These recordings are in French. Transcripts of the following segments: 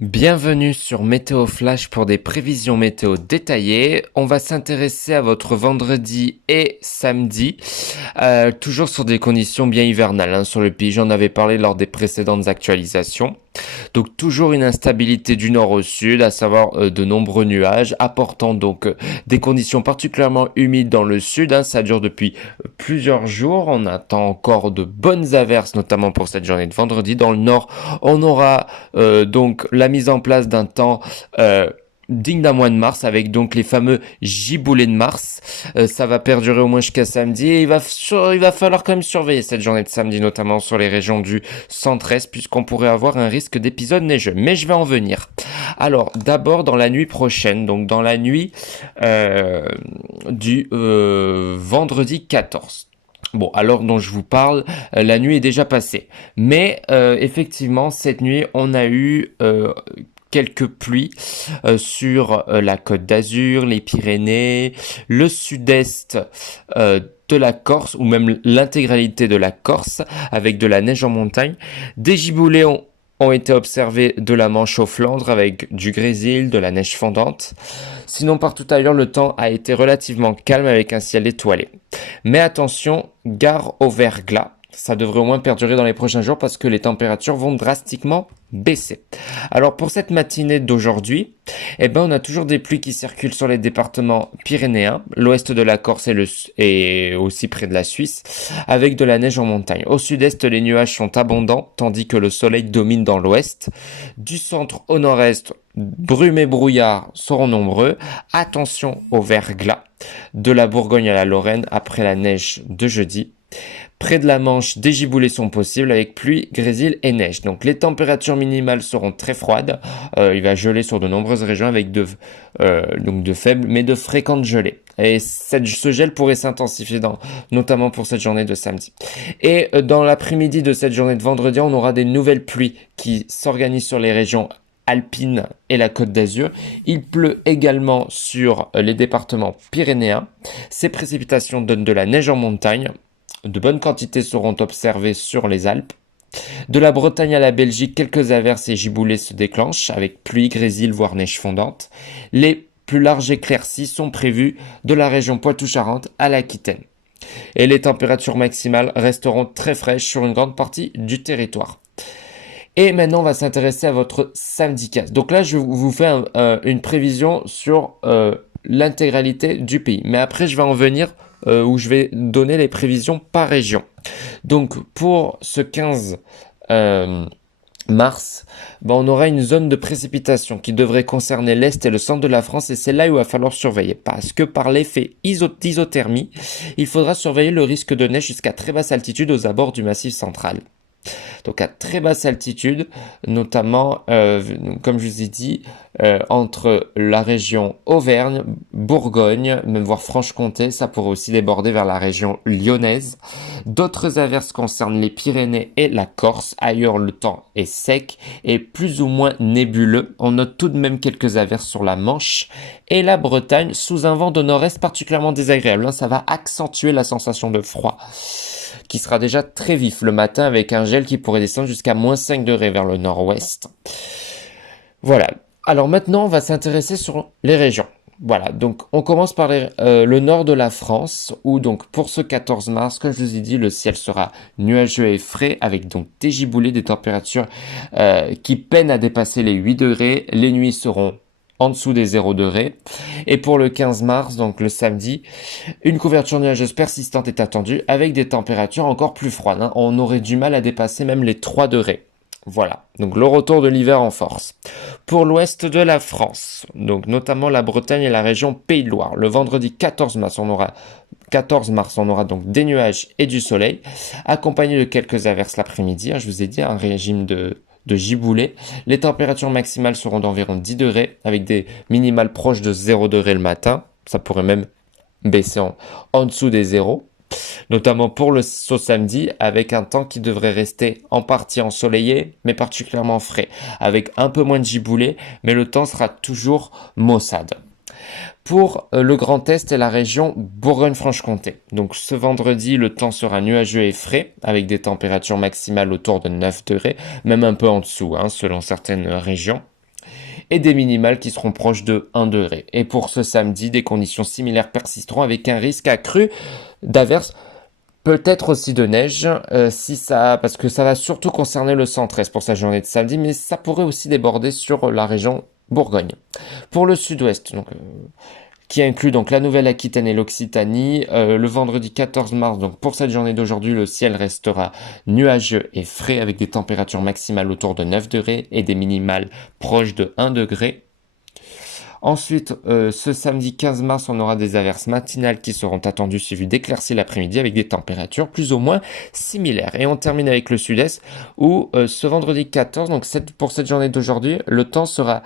Bienvenue sur Météo Flash pour des prévisions météo détaillées. On va s'intéresser à votre vendredi et samedi, toujours sur des conditions bien hivernales, sur le pays. J'en avais parlé lors des précédentes actualisations. Donc toujours une instabilité du nord au sud, à savoir de nombreux nuages, apportant donc des conditions particulièrement humides dans le sud. Ça dure depuis plusieurs jours. On attend encore de bonnes averses, notamment pour cette journée de vendredi. Dans le nord, on aura donc la mise en place d'un temps digne d'un mois de mars, avec donc les fameux giboulées de mars. Ça va perdurer au moins jusqu'à samedi, et il va falloir quand même surveiller cette journée de samedi, notamment sur les régions du centre-est, puisqu'on pourrait avoir un risque d'épisode neigeux. Mais je vais en venir. Alors, d'abord dans la nuit prochaine, donc dans la nuit du vendredi 14. Bon, à l'heure dont je vous parle, la nuit est déjà passée. Mais effectivement, cette nuit, on a eu quelques pluies sur la Côte d'Azur, les Pyrénées, le sud-est de la Corse, ou même l'intégralité de la Corse, avec de la neige en montagne. Des giboulées ont été observés de la Manche aux Flandres avec du grésil, de la neige fondante. Sinon, partout ailleurs, le temps a été relativement calme avec un ciel étoilé. Mais attention, gare au verglas. Ça devrait au moins perdurer dans les prochains jours parce que les températures vont drastiquement baisser. Alors pour cette matinée d'aujourd'hui, on a toujours des pluies qui circulent sur les départements pyrénéens, l'ouest de la Corse et aussi près de la Suisse, avec de la neige en montagne. Au sud-est, les nuages sont abondants, tandis que le soleil domine dans l'ouest. Du centre au nord-est, brume et brouillard seront nombreux. Attention au verglas. De la Bourgogne à la Lorraine, après la neige de jeudi. Près de la Manche, des giboulées sont possibles avec pluie, grésil et neige. Donc les températures minimales seront très froides. Il va geler sur de nombreuses régions avec de faibles mais de fréquentes gelées. Et ce gel pourrait s'intensifier notamment pour cette journée de samedi. Et dans l'après-midi de cette journée de vendredi, on aura des nouvelles pluies qui s'organisent sur les régions alpines et la Côte d'Azur. Il pleut également sur les départements pyrénéens. Ces précipitations donnent de la neige en montagne. De bonnes quantités seront observées sur les Alpes. De la Bretagne à la Belgique, quelques averses et giboulées se déclenchent avec pluie, grésil, voire neige fondante. Les plus larges éclaircies sont prévues de la région Poitou-Charentes à l'Aquitaine. Et les températures maximales resteront très fraîches sur une grande partie du territoire. Et maintenant, on va s'intéresser à votre samedi 15. Donc là, je vous fais une prévision sur l'intégralité du pays. Mais après, je vais en venir où je vais donner les prévisions par région. Donc pour ce 15 mars, on aura une zone de précipitation qui devrait concerner l'Est et le centre de la France, et c'est là où il va falloir surveiller, parce que par l'effet d'isothermie, il faudra surveiller le risque de neige jusqu'à très basse altitude aux abords du Massif central. Donc à très basse altitude, notamment, comme je vous ai dit, entre la région Auvergne, Bourgogne, même voire Franche-Comté, ça pourrait aussi déborder vers la région lyonnaise. D'autres averses concernent les Pyrénées et la Corse. Ailleurs, le temps est sec et plus ou moins nébuleux. On note tout de même quelques averses sur la Manche et la Bretagne sous un vent de nord-est particulièrement désagréable. Ça va accentuer la sensation de froid, qui sera déjà très vif le matin avec un gel qui pourrait descendre jusqu'à moins 5 degrés vers le nord-ouest. Voilà. Alors maintenant, on va s'intéresser sur les régions. Voilà, donc on commence par le nord de la France, où donc pour ce 14 mars, comme je vous ai dit, le ciel sera nuageux et frais, avec donc des giboulées, des températures qui peinent à dépasser les 8 degrés. Les nuits seront en dessous des 0 degrés. Et pour le 15 mars, donc le samedi, une couverture nuageuse persistante est attendue avec des températures encore plus froides. On aurait du mal à dépasser même les 3 degrés. Voilà, donc le retour de l'hiver en force. Pour l'ouest de la France, donc notamment la Bretagne et la région Pays de Loire, le vendredi 14 mars, on aura donc des nuages et du soleil, accompagnés de quelques averses l'après-midi. Je vous ai dit, un régime de giboulées. Les températures maximales seront d'environ 10 degrés, avec des minimales proches de 0 degré le matin. Ça pourrait même baisser en dessous des 0. Notamment pour ce samedi, avec un temps qui devrait rester en partie ensoleillé, mais particulièrement frais, avec un peu moins de giboulées, mais le temps sera toujours maussade. Pour le Grand Est et la région Bourgogne-Franche-Comté. Donc ce vendredi, le temps sera nuageux et frais, avec des températures maximales autour de 9 degrés, même un peu en dessous, selon certaines régions. et des minimales qui seront proches de 1 degré. Et pour ce samedi, des conditions similaires persisteront avec un risque accru d'averses, peut-être aussi de neige, parce que ça va surtout concerner le centre-est pour sa journée de samedi, mais ça pourrait aussi déborder sur la région Bourgogne. Pour le sud-ouest, qui inclut donc la Nouvelle-Aquitaine et l'Occitanie. Le vendredi 14 mars, donc pour cette journée d'aujourd'hui, le ciel restera nuageux et frais avec des températures maximales autour de 9 degrés et des minimales proches de 1 degré. Ensuite, ce samedi 15 mars, on aura des averses matinales qui seront attendues suivies d'éclaircies l'après-midi avec des températures plus ou moins similaires. Et on termine avec le sud-est où ce vendredi 14, donc pour cette journée d'aujourd'hui, le temps sera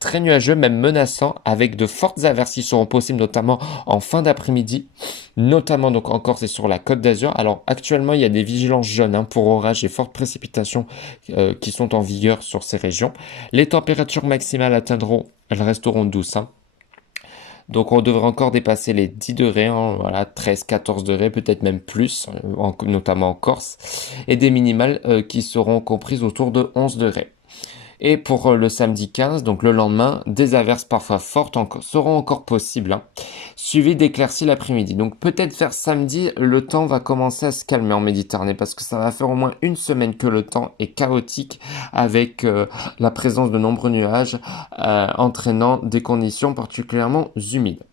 très nuageux, même menaçant, avec de fortes averses qui seront possibles, notamment en fin d'après-midi, notamment donc en Corse et sur la Côte d'Azur. Alors actuellement, il y a des vigilances jaunes pour orages et fortes précipitations qui sont en vigueur sur ces régions. Les températures maximales elles resteront douces. Donc on devrait encore dépasser les 10 degrés, voilà, 13, 14 degrés, peut-être même plus, notamment en Corse, et des minimales qui seront comprises autour de 11 degrés. Et pour le samedi 15, donc le lendemain, des averses parfois fortes seront encore possibles, suivies d'éclaircies l'après-midi. Donc peut-être vers samedi, le temps va commencer à se calmer en Méditerranée parce que ça va faire au moins une semaine que le temps est chaotique avec la présence de nombreux nuages entraînant des conditions particulièrement humides.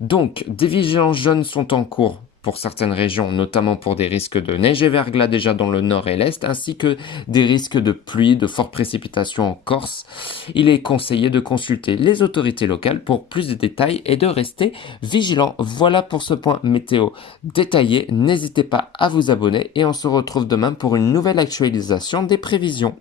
Donc des vigilances jaunes sont en cours pour certaines régions, notamment pour des risques de neige et verglas déjà dans le nord et l'est, ainsi que des risques de pluie, de fortes précipitations en Corse. Il est conseillé de consulter les autorités locales pour plus de détails et de rester vigilant. Voilà pour ce point météo détaillé. N'hésitez pas à vous abonner et on se retrouve demain pour une nouvelle actualisation des prévisions.